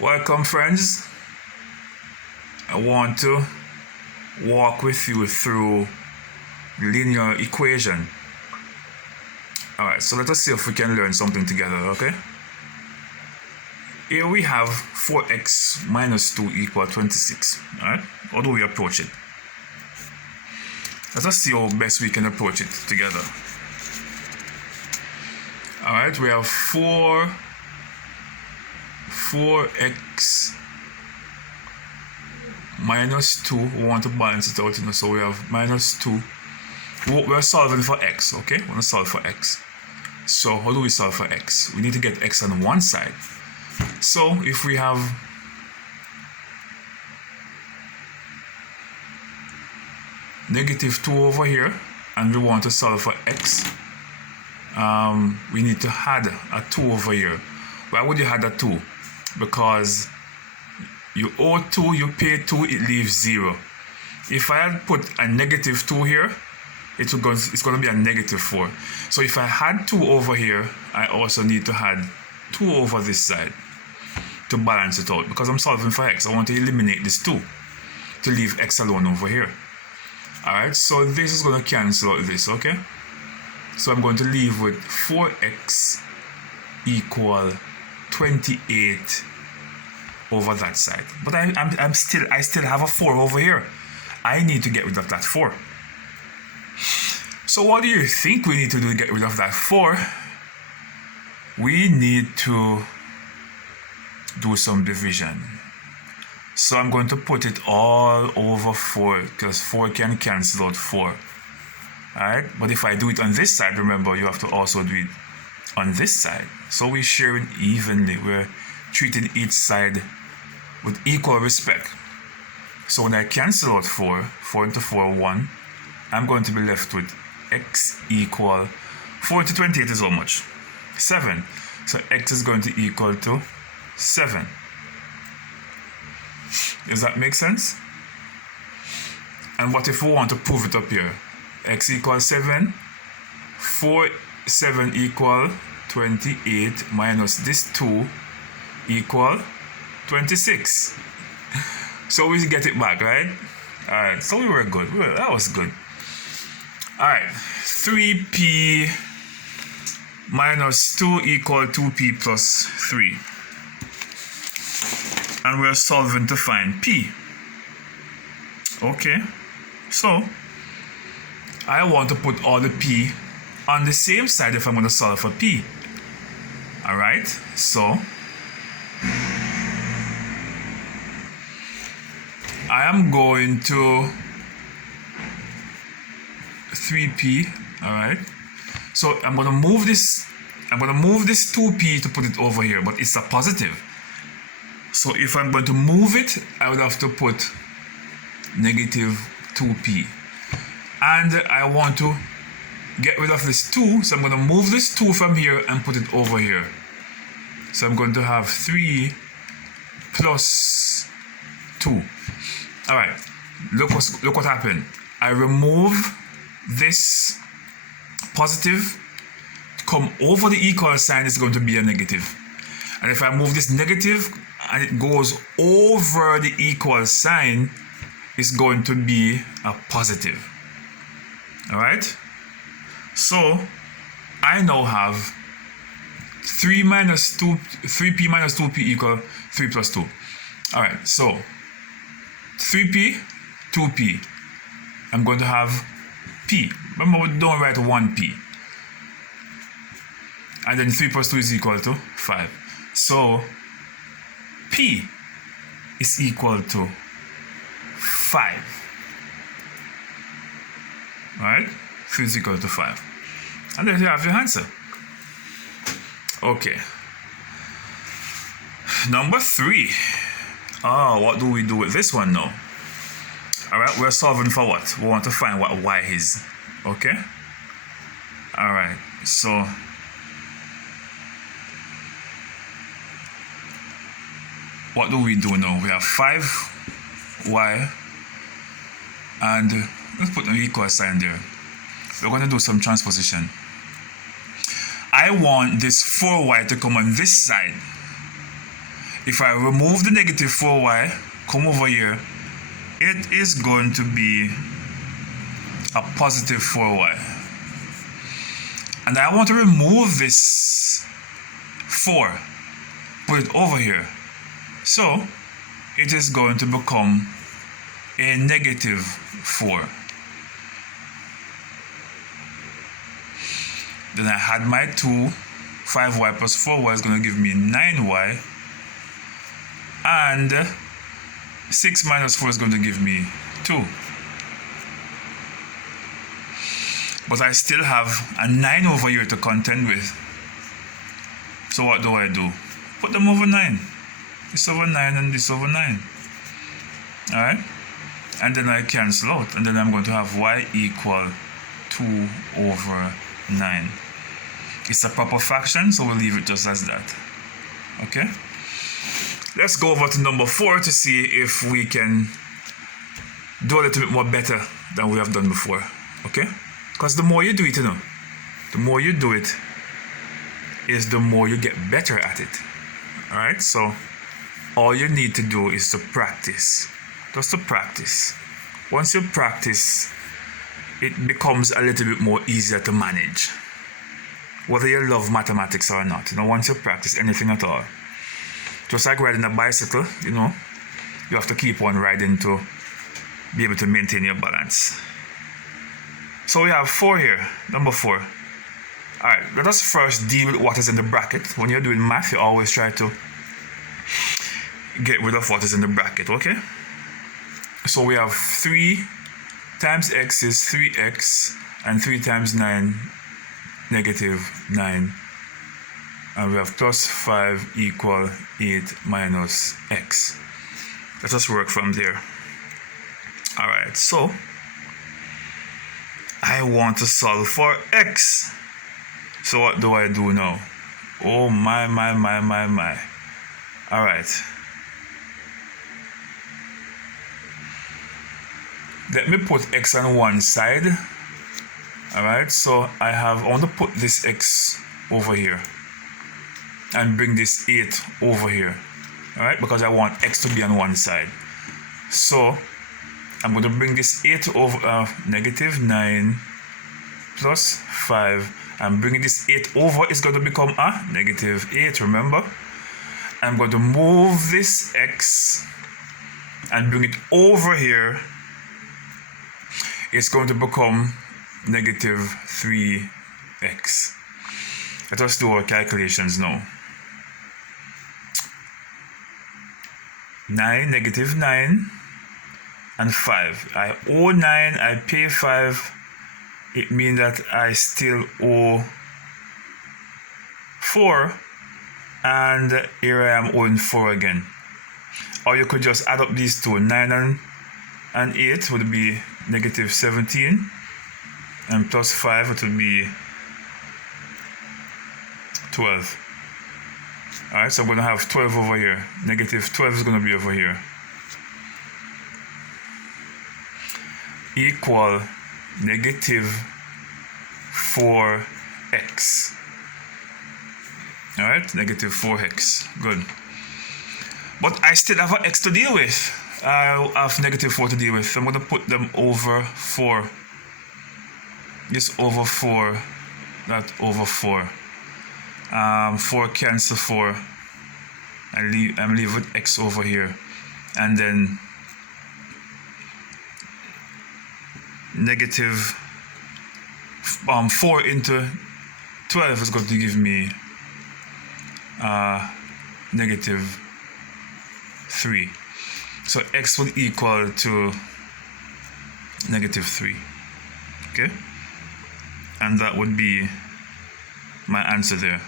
Welcome, friends. I want to walk with you through linear equation. Alright, so let us see if we can learn something together, okay? Here we have 4x minus 2 equal 26. Alright, how do we approach it? Let us see how best we can approach it together. Alright, we have 4x minus 2. We want to balance it out, so we have minus 2. We're solving for x, okay? We want to solve for x. So how do we solve for x? We need to get x on one side. So if we have negative 2 over here and we want to solve for x, we need to add a 2 over here. Why would you add a 2? Because you owe 2, you pay 2, it leaves 0. If I had put a negative 2 here, it's going to be a negative 4. So if I had 2 over here, I also need to add 2 over this side to balance it out. Because I'm solving for x, I want to eliminate this 2 to leave x alone over here. Alright, so this is going to cancel out this, okay? So I'm going to leave with 4x equal 28 over that side. But I still have a 4 over here. I need to get rid of that 4. So what do you think we need to do to get rid of that 4? We need to do some division. So I'm going to put it all over 4 because 4 can cancel out 4. Alright, but if I do it on this side, remember you have to also do it on this side. So we share it evenly. We're treating each side with equal respect. So when I cancel out 4 into 4, 1, I'm going to be left with x equal 4 to 28 is how much? 7. So x is going to equal to 7. Does that make sense? And what if we want to prove it up here? X equals 7. 7 equal 28 minus this 2 equal 26. So we get it back, right? Alright, so we were good. That was good. Alright, 3p minus 2 equal 2p plus 3. And we're solving to find p. Okay, so I want to put all the p on the same side if I'm going to solve for p. Alright, so I am going to 3p. Alright, so I'm going to move this 2p to put it over here, but it's a positive. So if I'm going to move it, I would have to put negative 2p. And I want to get rid of this 2, so I'm going to move this 2 from here and put it over here. So I'm going to have 3 plus 2. Alright, look what happened. I remove this positive, come over the equal sign, it's going to be a negative. And if I move this negative and it goes over the equal sign, it's going to be a positive. Alright? So I now have 3p minus 2p equal 3 plus 2. Alright, so 3p, 2p. I'm going to have p. Remember, we don't write 1p. And then 3 plus 2 is equal to 5. So p is equal to 5. Alright? 3 is equal to 5. And then you have your answer. Okay. Number 3. What do we do with this one now? Alright, we're solving for what? We want to find what y is. Okay? Alright, so what do we do now? We have 5y and let's put an equal sign there. We're going to do some transposition. I want this 4y to come on this side. if I remove the negative 4y, come over here, it is going to be a positive 4y. And I want to remove this 4, put it over here. So it is going to become a negative 4. Then I had my 2, 5y plus 4y is going to give me 9y. And 6 minus 4 is going to give me 2. But I still have a 9 over here to contend with. So what do I do? Put them over 9. This over 9 and this over 9. Alright? And then I cancel out. And then I'm going to have y equal 2 over 9. It's a proper fraction, so we'll leave it just as that. Okay? Let's go over to number 4 to see if we can do a little bit more better than we have done before. Okay? Because the more you do it, you know, the more you do it is the more you get better at it. Alright? So all you need to do is to practice. Just to practice. Once you practice, it becomes a little bit more easier to manage. Whether you love mathematics or not. You know, once you practice anything at all. Just like riding a bicycle, you know, you have to keep on riding to be able to maintain your balance. So we have 4 here, number 4. Alright, let us first deal with what is in the bracket. When you're doing math, you always try to get rid of what is in the bracket, okay? So we have 3 times x is 3x, and 3 times 9, negative 9. And we have plus 5 equal 8 minus x. Let us work from there. Alright, so I want to solve for x. So what do I do now? Oh my. Alright. Let me put x on one side. Alright, so I want to put this x over here. And bring this 8 over here. Alright, because I want x to be on one side. So I'm going to bring this 8 over, negative 9 plus 5. I'm bringing this 8 over, it's going to become a negative 8, remember? I'm going to move this x and bring it over here. It's going to become negative 3x. Let us do our calculations now. 9, negative 9, and 5. I owe 9, I pay 5. It means that I still owe 4, and here I am owing 4 again. Or you could just add up these two. 9 and 8 would be negative 17, and plus 5 it would be 12. Alright, so I'm going to have 12 over here. Negative 12 is going to be over here. Equal negative 4x. Alright, negative 4x. Good. But I still have an x to deal with. I have negative 4 to deal with. I'm going to put them over 4. This over 4. That over 4. 4 cancel 4. I'm leave with x over here, and then negative 4 into 12 is going to give me negative 3. So x will equal to negative 3. Okay, and that would be my answer there.